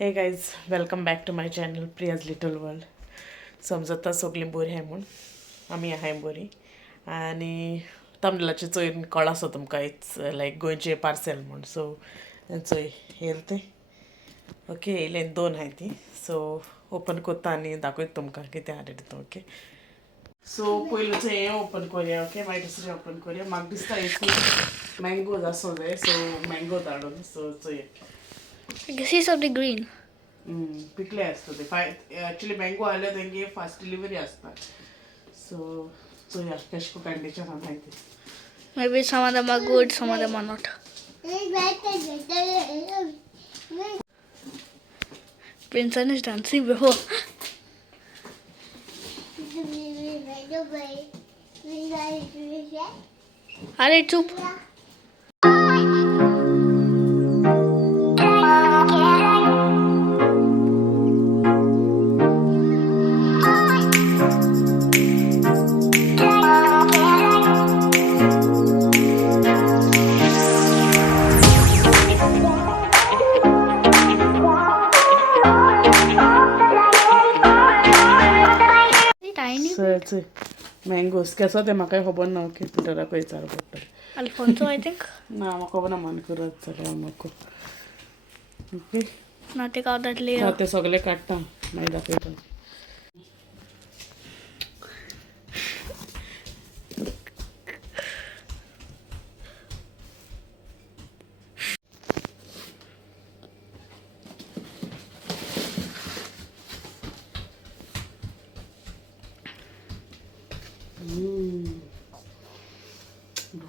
Hey guys welcome back to my channel Priya's little world. समजता सगळीं बरी आहाय म्हूण आमी आहाय बरी. आनी तांदळाची चोयन कळासो तुमकां इट्स लायक गोंयचे पार्सेल म्हूण. सो चोय येयले ते ओके येयले 2 आहाय ती. सो ओपन कोत्ता आनी दाखयता तुमकां कितें आहा तेतून. ओके सो पयलूच हें ओपन कोरया. ओके मागीर दुसरें ओपन कोरया. म्हाका दिसता हितून मँगोज आसूं जाय. सो मँगो धाडून सो चोय I can see something green. पिकले असतं ते ॲक्च्युली मँगो आल्या तेंगे फास्ट डिलिव्हरी असता. सो चोया कशें कंडिशन आहा माहिती. Maybe some of them are good, some of them are not. Vincent is dancing before. Are chup? Tiny. चोय मँगोज केसो ते म्हाका खबर ना. ओके पिटराक विचार पडटा. Alfonso, I think. ना म्हाका खबर ना मान करत जाल्यार नको. Okay Now take out that layer. ते सगळे काडटा मागीर दाखयता.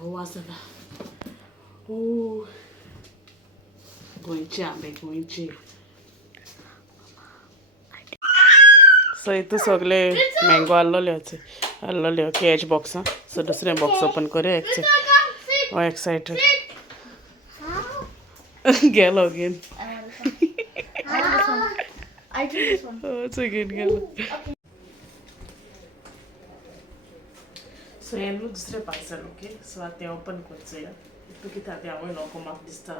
वास येता. गोंयचे आंबे गोंयचे. सो हितू सगळे मँगो आहलोले ओके एच बॉक्सां. सो दुसरें बॉक्स ओपन करूया. एक्सायटेड गेलो again. I do this one. Again गेलो. सो हें न्हू दुसरें पार्सल. ओके सो आतां तें ओपन करचें. हितू कितें आहा तें हांवें लोको म्हाका दिसता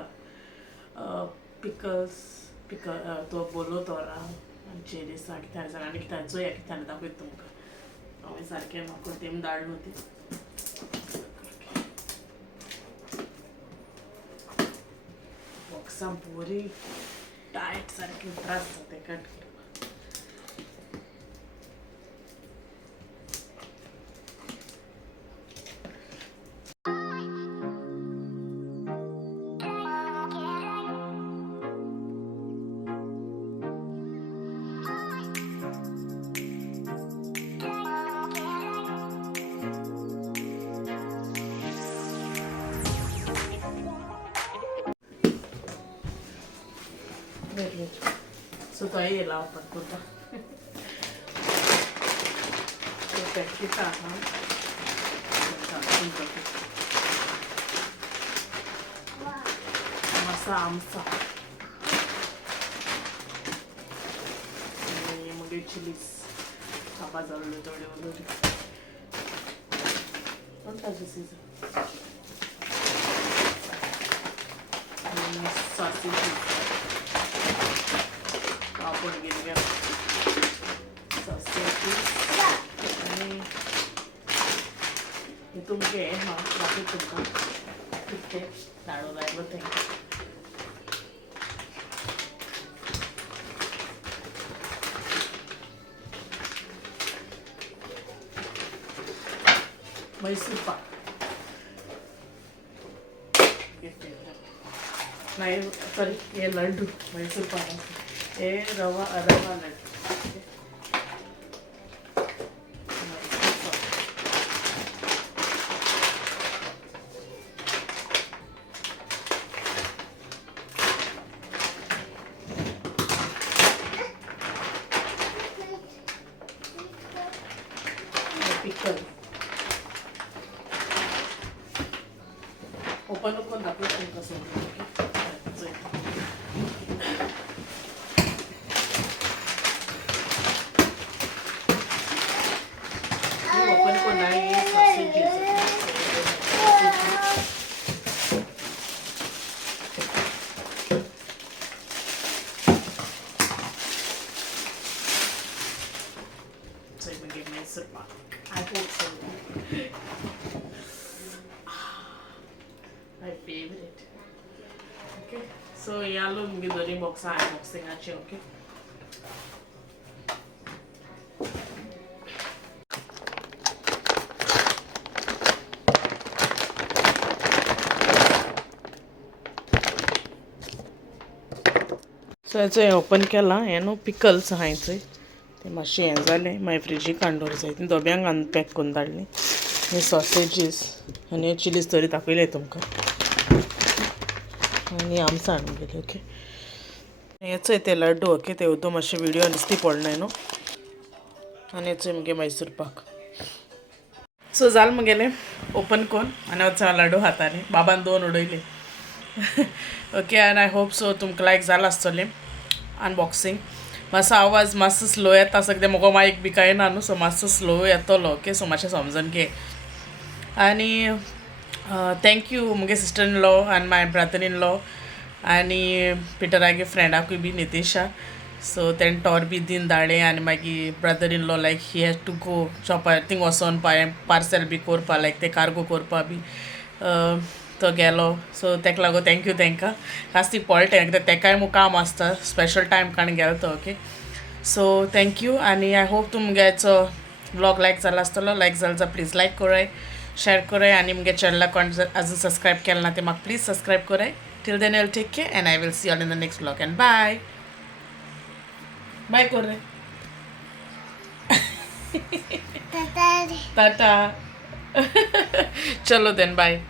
तो बोलो तोरा आनी चेरीस आहा कितें सांग आनी कितें चोया कितें दाखयता तुमकां. हांवें सारकें म्हाका तेम धाडलो ती बॉक्सां बरी टायट सारकें त्रास जाता कट करपाक. सो तो येयला ओपन करता. पॅकेट आहा मासा आमचा आनी मुगे चिलीज खावपा जाल्यो थोड्यो उलोऱ्यो कोणताचे सीजन आनी सॉसेजीस पापड घेवन गेला. सॉसेजीस आनी हितून घे हांव दाखयता तुमकां कितें धाडूं लायलो तें. मैसूर पाक नाही सॉरी हे लड्डू मैसूर पाक हे रवा लड्डू. पिकल ओपन दाखवतो तुमकां सगळं. ओपन कोन्ना sausages I hope so. My favorite. Okay. So yalo mgidori box unboxing achi, okay. सो हेचो ओपन केला हे न्हू पिकल्स आहा थंय ते मातशें हें जालें मागीर फ्रिजीक काडून दवरूंक जाय तीं डब्यांक घालून पॅक करून धाडलीं हे सॉसेजीस आनी हे चिलीज तरी दाखयले तुमकां आनी आमसां हाडून गेली ओके हेचोय ते लड्डू ओके ते उदो मातशें व्हिडियो दिसती पडनाय न्हू आनी हेचोय मुगे मैसूर पाक सो जालें मुगेलें ओपन कोन्न आनी वचून लड्डू हातांनी बाबान 2 उडयले okay and I hope so तुमकां लायक जालां आसतलें अनबॉक्सिंग मातसो आवाज मातसो स्लो येता सगळें मुगो मायक बी कांय ना न्हू सो मातसो स्लो येतलो ओके सो मातशें समजून घे आनी थँक्यू मुगे सिस्टर इन लॉ आनी माय ब्रदर इन लॉ आनी पिटरागे फ्रेंडाकूय बी नितेशा सो तेणें टॉर बी दिन धाडलें आनी मागीर brother in law like he has to go शॉपार थिंग वचोन पार्सल बी करपा लायक ते कार्गो करपा बी तो गेलो सो तेका लागून थँक्यू तांकां कास्ती पळटें कित्याक तेकाय मू काम आसता स्पेशल टायम काडून गेलो तो ओके सो थँक्यू आनी आय होप तुमगेचो व्लॉग लायक जालो आसतलो लायक जालो जाल्यार प्लीज लायक कोराय शेअर कोराय आनी मुगे चॅनला कोण आजून सबस्क्रायब केलें ना ते म्हाका प्लीज सबस्क्रायब कोराय till then I will take care and I will see all in the next vlog and bye bye कोराय टाटा चलो देन बाय